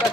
10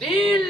3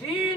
3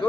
2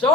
100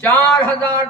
4000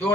2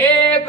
1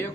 1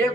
1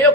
1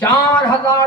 4000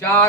4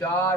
4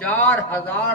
4000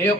1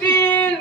3